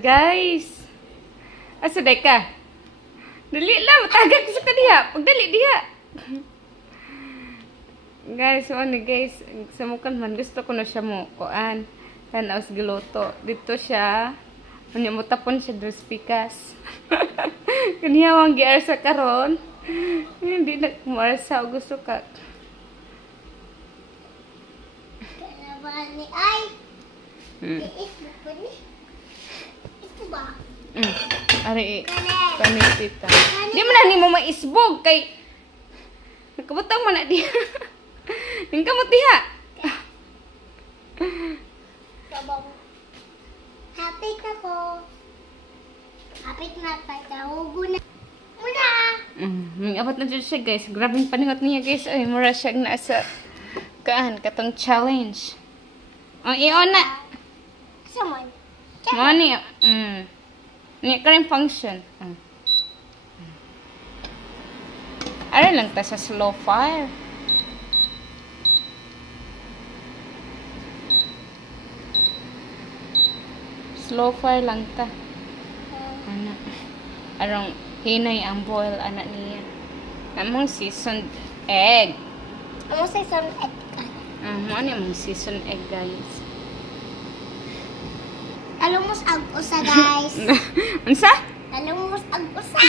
Guys, asa day ka? Dali lang, matagak sa kaniya. Pagdali diha. Guys, ano guys, sa mukan man, gusto ko na siya mo, kuan. Tanaw sa giluto. Dito siya, ano mo tapon siya dos pikas. Kaniya wang giar sa karon. Hindi na kumarasa, gusto ka. Kalaban ni ay. Iisip ko ni. Ito ba? Ari, kanitita. Di mo na ni mo maisbog kay nakabutang mo na diha. Ning kamot diha. Sabaw. Happy ako. Happy na tayo. Guna. Muna. Abot na dyan siya guys. Grabing paningot niya guys. Ay, mura siya nasa katong challenge. O, iyon na. Someone. Money. Ni karing function. Ara lang ta sa slow fire. Slow fire lang ta. Ana. Arong hinay ang boil anak niya. Among seasoned egg. Amo say some egg. Ano among seasoned egg guys. Alumos ag usa guys. Unsa? Alumos ag usa.